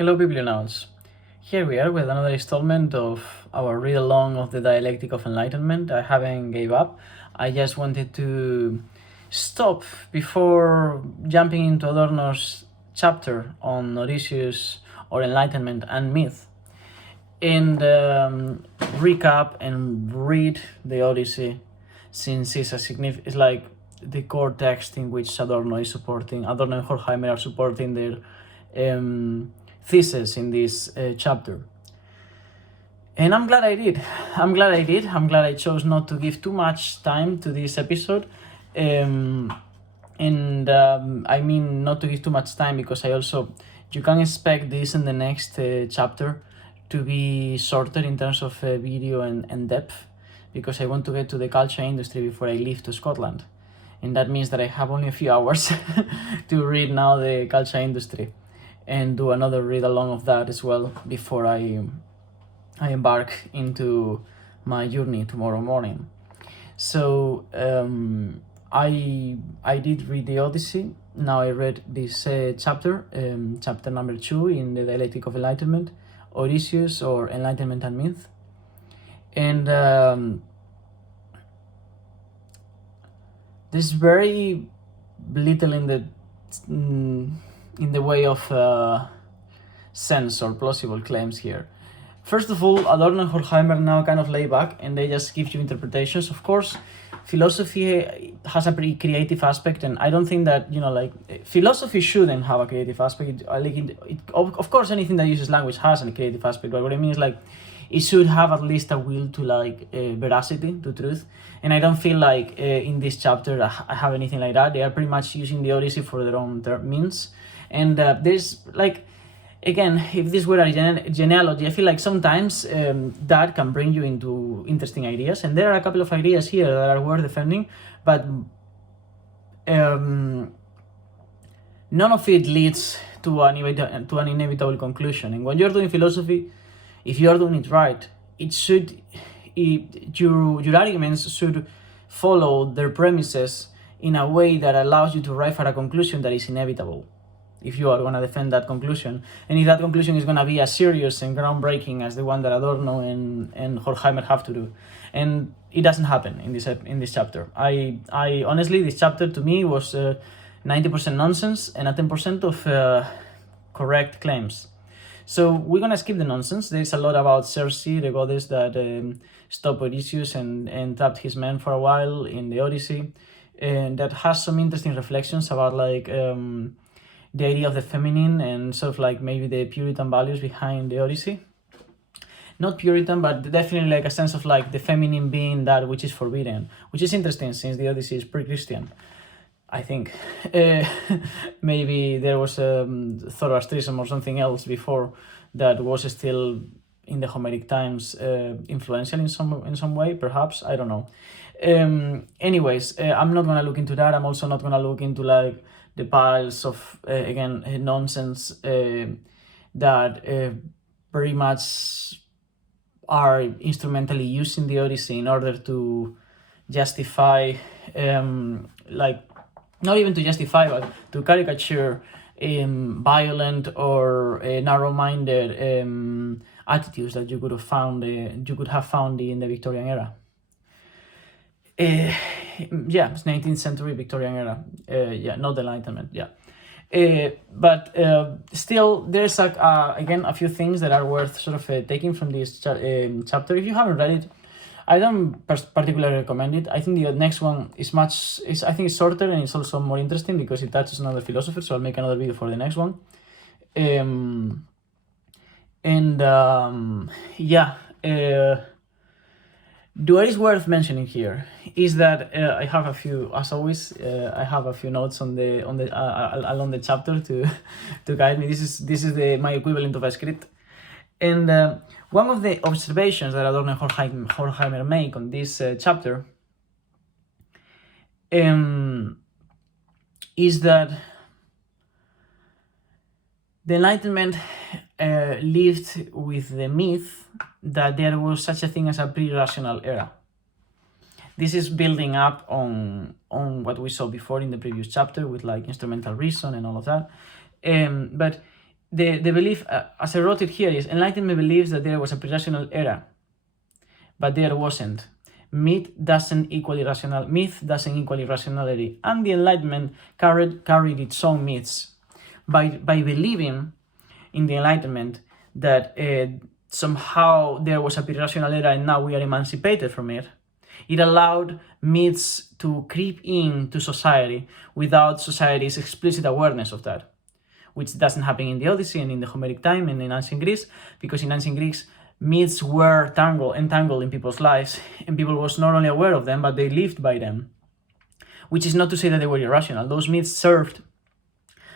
Hello Biblionauts! Here we are with another installment of our read-along of the Dialectic of Enlightenment. I haven't gave up. I just wanted to stop before jumping into Adorno's chapter on Odysseus or Enlightenment and myth and recap and read the Odyssey, since it's like the core text in which Adorno and Horkheimer are supporting their thesis in this chapter. And I'm glad I did. I'm glad I chose not to give too much time to this episode. I mean not to give too much time because you can expect this in the next chapter to be shorter in terms of video and depth, because I want to get to the culture industry before I leave to Scotland. And that means that I have only a few hours to read now the culture industry and do another read along of that as well before I embark into my journey tomorrow morning. So I did read the Odyssey. Now I read this chapter number 2 in the Dialectic of Enlightenment, Odysseus or Enlightenment and Myth. And there's very little in the way of sense or plausible claims here. First of all, Adorno and Horkheimer now kind of lay back and they just give you interpretations. Of course, philosophy has a pretty creative aspect, and I don't think that, philosophy shouldn't have a creative aspect. Of course, anything that uses language has a creative aspect, but what I mean is it should have at least a will to veracity, to truth. And I don't feel like in this chapter I have anything like that. They are pretty much using the Odyssey for their own means. And there's again, if this were a genealogy, I feel like sometimes that can bring you into interesting ideas. And there are a couple of ideas here that are worth defending, but none of it leads to an inevitable conclusion. And when you're doing philosophy, if you are doing it right, your arguments should follow their premises in a way that allows you to arrive at a conclusion that is inevitable, if you are going to defend that conclusion. And if that conclusion is going to be as serious and groundbreaking as the one that Adorno and Horkheimer have to do. And it doesn't happen in this chapter. I honestly, this chapter to me was 90% nonsense and a 10% of correct claims. So we're going to skip the nonsense. There's a lot about Circe, the goddess that stopped Odysseus and trapped his men for a while in the Odyssey. And that has some interesting reflections about the idea of the feminine and sort of maybe the Puritan values behind the Odyssey. Not Puritan, but definitely a sense of the feminine being that which is forbidden, which is interesting since the Odyssey is pre-Christian, I think. Maybe there was Zoroastrism or something else before that was still in the Homeric times influential in some way, perhaps, I don't know. Anyways, I'm not gonna look into that. I'm also not gonna look into the piles of nonsense that very much are instrumentally used in the Odyssey in order to justify not even to justify, but to caricature violent or narrow-minded attitudes that you could have found in the Victorian era. It's 19th century Victorian era. Not the Enlightenment. But still, there's again a few things that are worth sort of taking from this chapter. If you haven't read it, I don't particularly recommend it. I think the next one is I think it's shorter and it's also more interesting because it touches another philosopher. So I'll make another video for the next one. What is worth mentioning here is that I have a few, as always, I have a few notes on along the chapter to guide me. This is my equivalent of a script. And one of the observations that Adorno and Horkheimer make on this chapter is that the Enlightenment lived with the myth that there was such a thing as a pre-rational era. This is building up on what we saw before in the previous chapter with instrumental reason and all of that. But the belief, as I wrote it here, is Enlightenment believes that there was a pre-rational era, but there wasn't. Myth doesn't equal irrationality, and the Enlightenment carried its own myths. By believing in the Enlightenment that somehow there was a pre-rational era and now we are emancipated from it, it allowed myths to creep into society without society's explicit awareness of that, which doesn't happen in the Odyssey and in the Homeric time and in ancient Greece, because in ancient Greece, myths were entangled in people's lives, and people was not only aware of them, but they lived by them. Which is not to say that they were irrational. Those myths served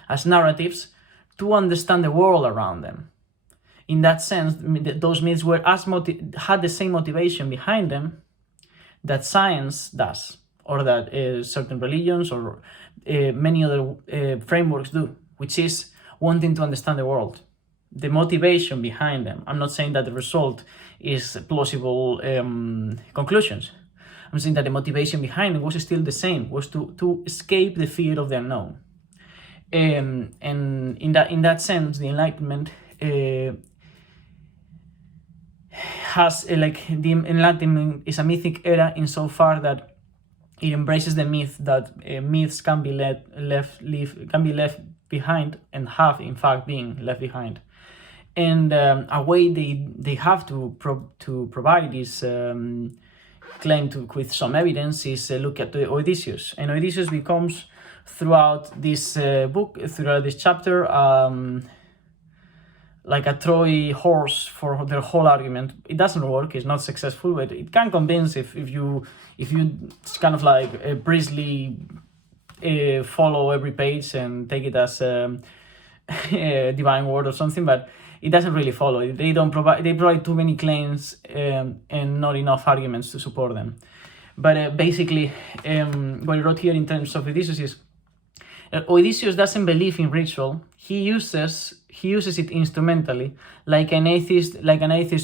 as narratives to understand the world around them. In that sense, those myths were had the same motivation behind them that science does, or that certain religions or many other frameworks do, which is wanting to understand the world. The motivation behind them. I'm not saying that the result is plausible conclusions. I'm saying that the motivation behind it was still the same, was to escape the fear of the unknown. And in that sense, the Enlightenment has the Enlightenment is a mythic era insofar that it embraces the myth that myths can be left behind, and have in fact been left behind. And a way they have to provide this claim with some evidence is look at the Odysseus. And Odysseus becomes, throughout this book, throughout this chapter, like a Troy horse for their whole argument. It doesn't work, it's not successful, but it can convince if you kind of like briskly follow every page and take it as a divine word or something, but it doesn't really follow. They provide too many claims and not enough arguments to support them. But basically, what I wrote here in terms of Odysseus is Odysseus doesn't believe in ritual. He uses it instrumentally, like an atheist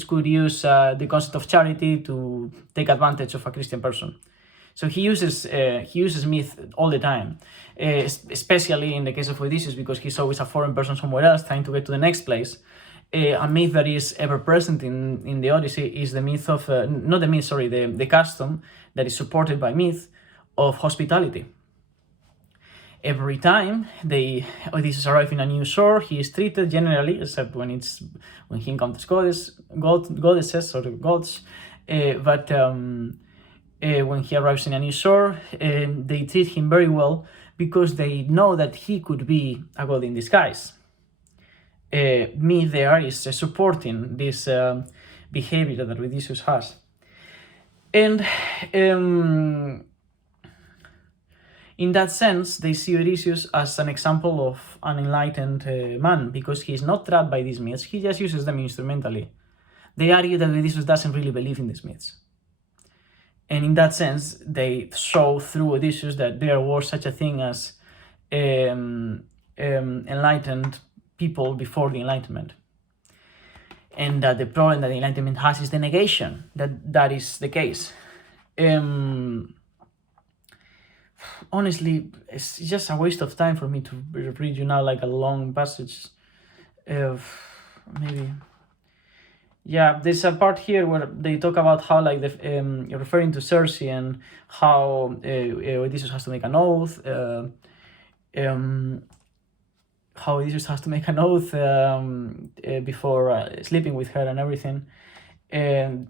could use the concept of charity to take advantage of a Christian person. So he uses myth all the time, especially in the case of Odysseus, because he's always a foreign person somewhere else trying to get to the next place. A myth that is ever present in the Odyssey is the myth of the custom that is supported by myth of hospitality. Every time Odysseus arrives in a new shore, he is treated generally, except when he encounters goddesses or gods. But when he arrives in a new shore, they treat him very well because they know that he could be a god in disguise. Myth there is supporting this behavior that Odysseus has. And in that sense, they see Odysseus as an example of an enlightened man, because he is not trapped by these myths, he just uses them instrumentally. They argue that Odysseus doesn't really believe in these myths. And in that sense, they show through Odysseus that there was such a thing as enlightened people before the Enlightenment. And that the problem that the Enlightenment has is the negation that is the case. Honestly, it's just a waste of time for me to read you now like a long passage. Maybe. Yeah, there's a part here where they talk about how, like, referring to Circe and how Odysseus has to make an oath. How Odysseus has to make an oath before sleeping with her and everything. And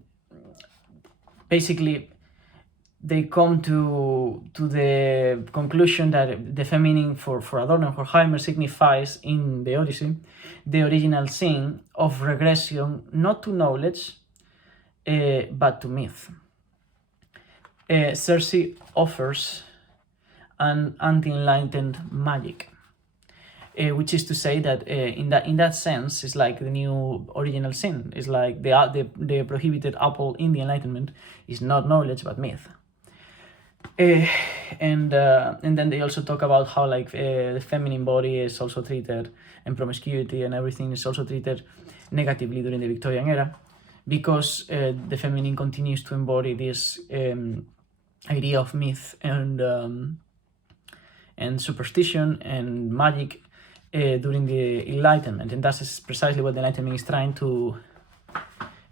basically, they come to the conclusion that the feminine for Adorno and for Heimer signifies in the Odyssey the original sin of regression, not to knowledge, but to myth. Circe offers an anti-enlightened magic, which is to say that in that sense, it's like the new original sin. It's like the prohibited apple in the Enlightenment is not knowledge but myth. And then they also talk about how, like, the feminine body is also treated, and promiscuity and everything is also treated negatively during the Victorian era, because the feminine continues to embody this idea of myth and superstition and magic, during the Enlightenment, and that's precisely what the Enlightenment is trying to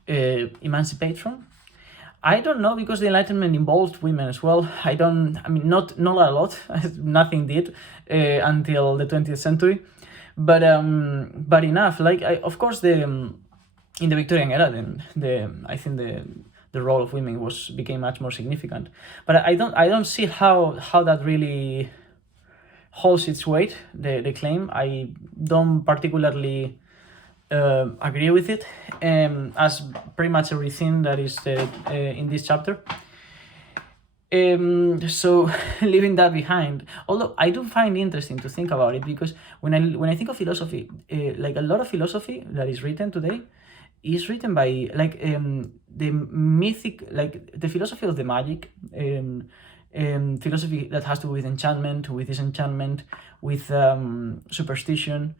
emancipate from. I don't know, because the Enlightenment involved women as well. Not a lot. Nothing did until the 20th century, but enough. Of course, in the Victorian era, I think the role of women became much more significant. But I don't see how that really holds its weight. The claim, I don't particularly agree with it, as pretty much everything that is in this chapter. So leaving that behind, although I do find it interesting to think about it, because when I think of philosophy, like a lot of philosophy that is written today is written by the mythic, like the philosophy of the magic, philosophy that has to do with enchantment, with disenchantment, with superstition,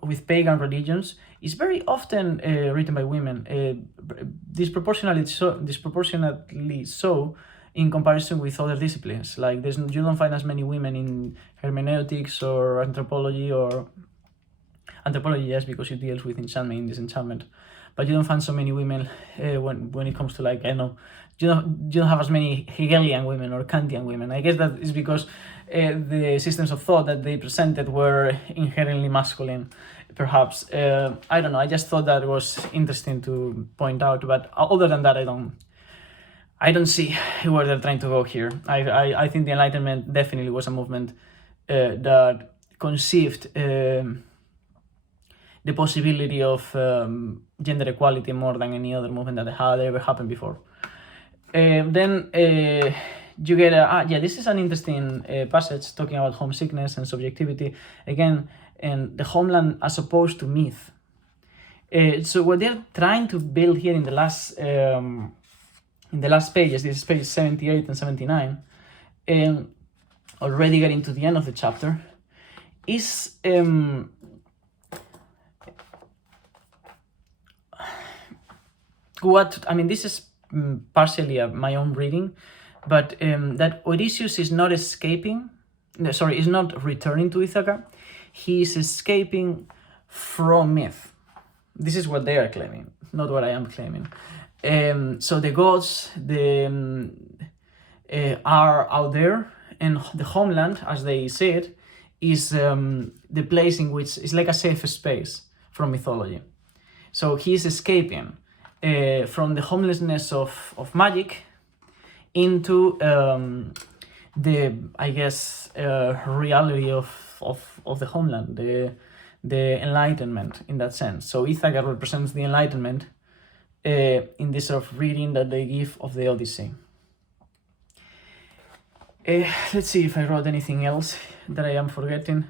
with pagan religions, is very often written by women, disproportionately so in comparison with other disciplines. Like you don't find as many women in hermeneutics or anthropology, yes, because it deals with enchantment and disenchantment, but you don't find so many women when it comes to, like, I don't know, you don't have as many Hegelian women or Kantian women. I guess that is because the systems of thought that they presented were inherently masculine, perhaps. I don't know, I just thought that was interesting to point out, but other than that, I don't see where they're trying to go here. I think the Enlightenment definitely was a movement that conceived the possibility of gender equality more than any other movement that had ever happened before. Then you get this is an interesting passage talking about homesickness and subjectivity again, and the homeland as opposed to myth. So what they're trying to build here in the last pages, this is page 78 and 79, already getting to the end of the chapter, is this is partially my own reading, but that Odysseus is not is not returning to Ithaca. He is escaping from myth. This is what they are claiming, not what I am claiming. So the gods are out there, and the homeland, as they say it, is the place in which is like a safe space from mythology. So he is escaping from the homelessness of magic into the, I guess, reality of the homeland, the Enlightenment in that sense. So Ithaca represents the Enlightenment in this sort of reading that they give of the Odyssey. Let's see if I wrote anything else that I am forgetting.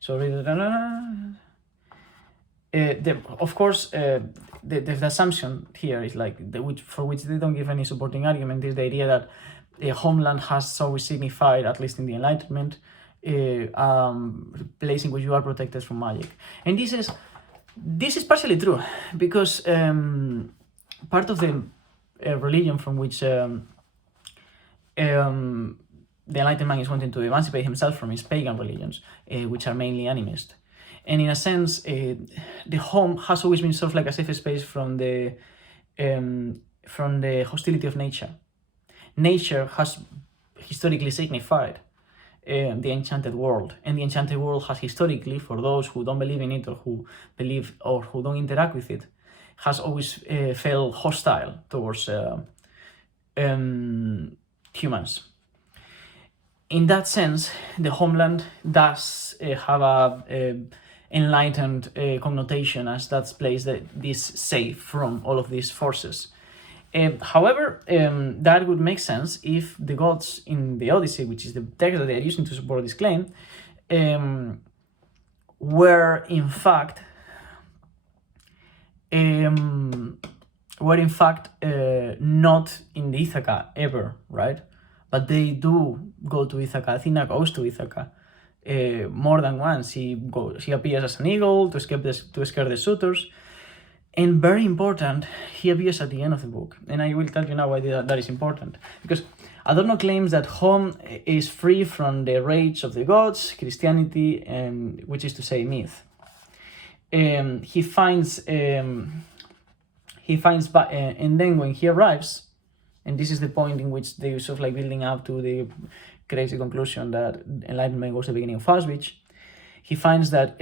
So of course, the assumption here is like for which they don't give any supporting argument, is the idea that a homeland has always signified, at least in the Enlightenment, a place in which you are protected from magic. And this is partially true, because part of the religion from which the Enlightened man is wanting to emancipate himself from is pagan religions, which are mainly animist. And in a sense, the home has always been sort of like a safe space from the hostility of nature. Nature has historically signified the enchanted world, and the enchanted world has historically, for those who don't believe in it or who believe or who don't interact with it, has always felt hostile towards humans. In that sense, the homeland does have a enlightened connotation, as that place that is safe from all of these forces. However, that would make sense if the gods in the Odyssey, which is the text that they are using to support this claim, were in fact not in the Ithaca ever, right? But they do go to Ithaca. Athena goes to Ithaca more than once. She appears as an eagle to scare the suitors. And very important, he appears at the end of the book. And I will tell you now why that is important. Because Adorno claims that home is free from the rage of the gods, Christianity, which is to say myth. He finds, and then when he arrives, and this is the point in which they sort of like building up to the crazy conclusion that Enlightenment was the beginning of Auschwitz, he finds that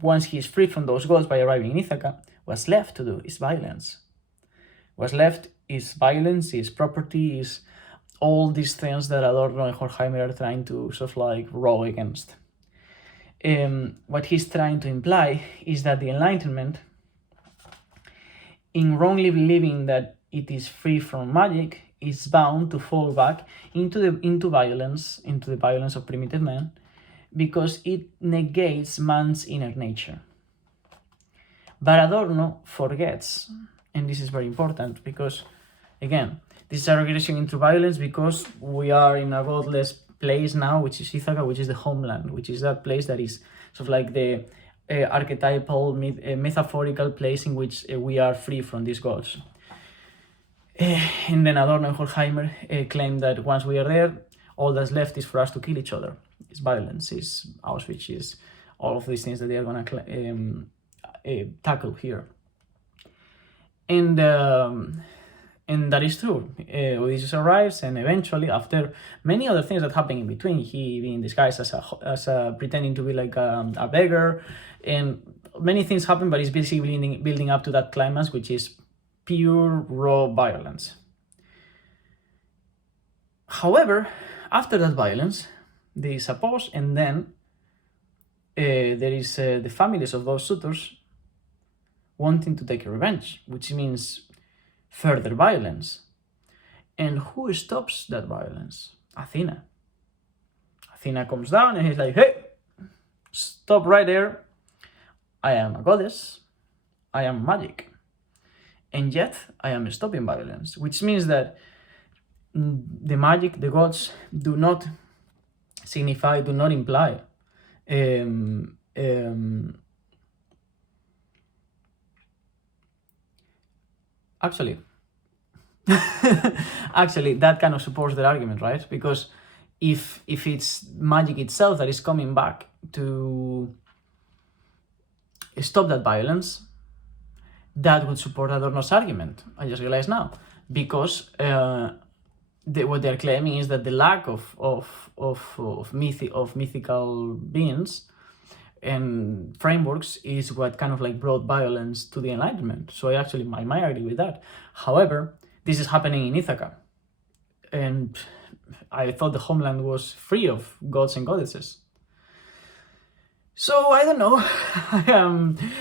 once he is freed from those gods by arriving in Ithaca, what's left to do is violence. What's left is violence, is property, is all these things that Adorno and Horkheimer are trying to sort of like row against. What he's trying to imply is that the Enlightenment, in wrongly believing that it is free from magic, is bound to fall back into violence, into the violence of primitive man, because it negates man's inner nature. But Adorno forgets, and this is very important because, again, this is a regression into violence because we are in a godless place now, which is Ithaca, which is the homeland, which is that place that is sort of like the archetypal, metaphorical place in which we are free from these gods. And then Adorno and Horkheimer claim that once we are there, all that's left is for us to kill each other. It's violence, it's Auschwitz, it's all of these things that they are going to tackle here. And that is true. Odysseus arrives, and eventually, after many other things that happen in between, he being disguised as a pretending to be like a beggar, and many things happen, but it's basically building up to that climax, which is pure raw violence. However, after that violence, there is a pause, and then there is the families of those suitors wanting to take revenge, which means further violence. And who stops that violence? Athena. Athena comes down and he's like, hey, stop right there. I am a goddess. I am magic. And yet I am stopping violence, which means that the magic, the gods do not signify, do not imply actually that kind of supports their argument, right? Because if it's magic itself that is coming back to stop that violence, that would support Adorno's argument. I just realized now, because what they're claiming is that the lack of mythical beings and frameworks is what kind of like brought violence to the Enlightenment. So I might agree with that. However, this is happening in Ithaca, and I thought the homeland was free of gods and goddesses. So I don't know.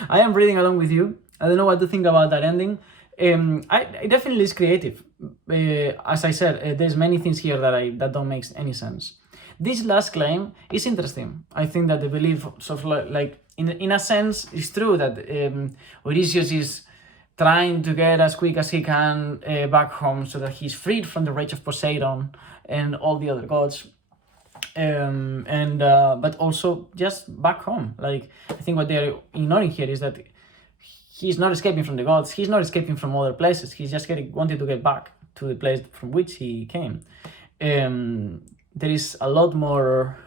I am reading along with you. I don't know what to think about that ending. It definitely is creative. As I said, there's many things here that don't make any sense. This last claim is interesting. I think that the belief, sort of like in a sense, it's true that Odysseus is trying to get as quick as he can back home so that he's freed from the rage of Poseidon and all the other gods. But also just back home. Like, I think what they're ignoring here is that he's not escaping from the gods. He's not escaping from other places. He's just wanting to get back to the place from which he came. There is a lot more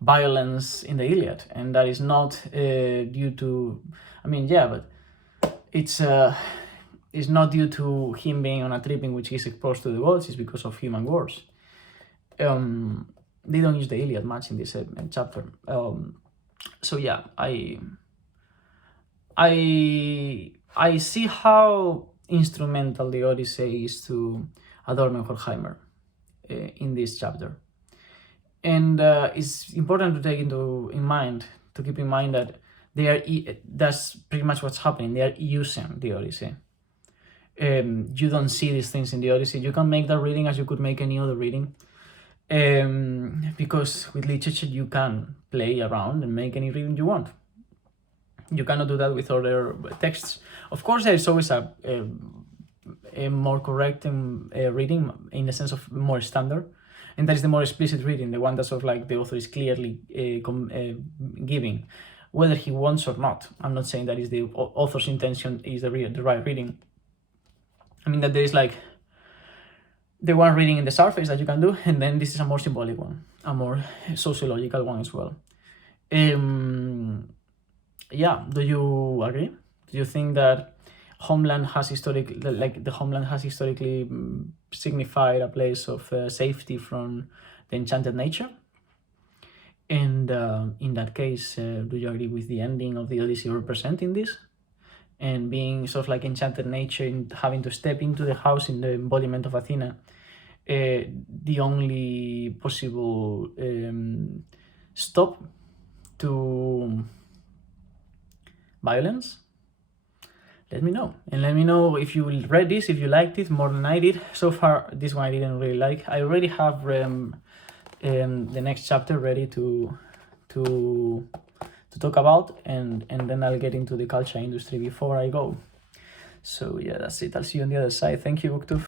violence in the Iliad, and that is not due to, but it's not due to him being on a trip in which he's exposed to the gods. It's because of human wars. They don't use the Iliad much in this chapter. So yeah, I see how instrumental the Odyssey is to Adorno and Horkheimer in this chapter, and it's important to keep in mind that that's pretty much what's happening. They are using the Odyssey. You don't see these things in the Odyssey. You can make that reading as you could make any other reading, because with literature you can play around and make any reading you want. You cannot do that with other texts. Of course, there is always a more correct reading in the sense of more standard, and that is the more explicit reading, the one that sort of like the author is clearly giving. whether he wants or not. I'm not saying that is the author's intention is the right reading. I mean that there is like the one reading in the surface that you can do, and then this is a more symbolic one, a more sociological one as well. Yeah, do you agree? Do you think that Homeland has historically, the Homeland has historically signified a place of safety from the enchanted nature? And in that case, do you agree with the ending of the Odyssey representing this? And being sort of like enchanted nature and having to step into the house in the embodiment of Athena, the only possible stop to violence? Let me know. And let me know if you read this, if you liked it more than I did. So far, this one I didn't really like. I already have the next chapter ready to talk about, and then I'll get into the culture industry before I go. So yeah, that's it. I'll see you on the other side. Thank you, Booktube.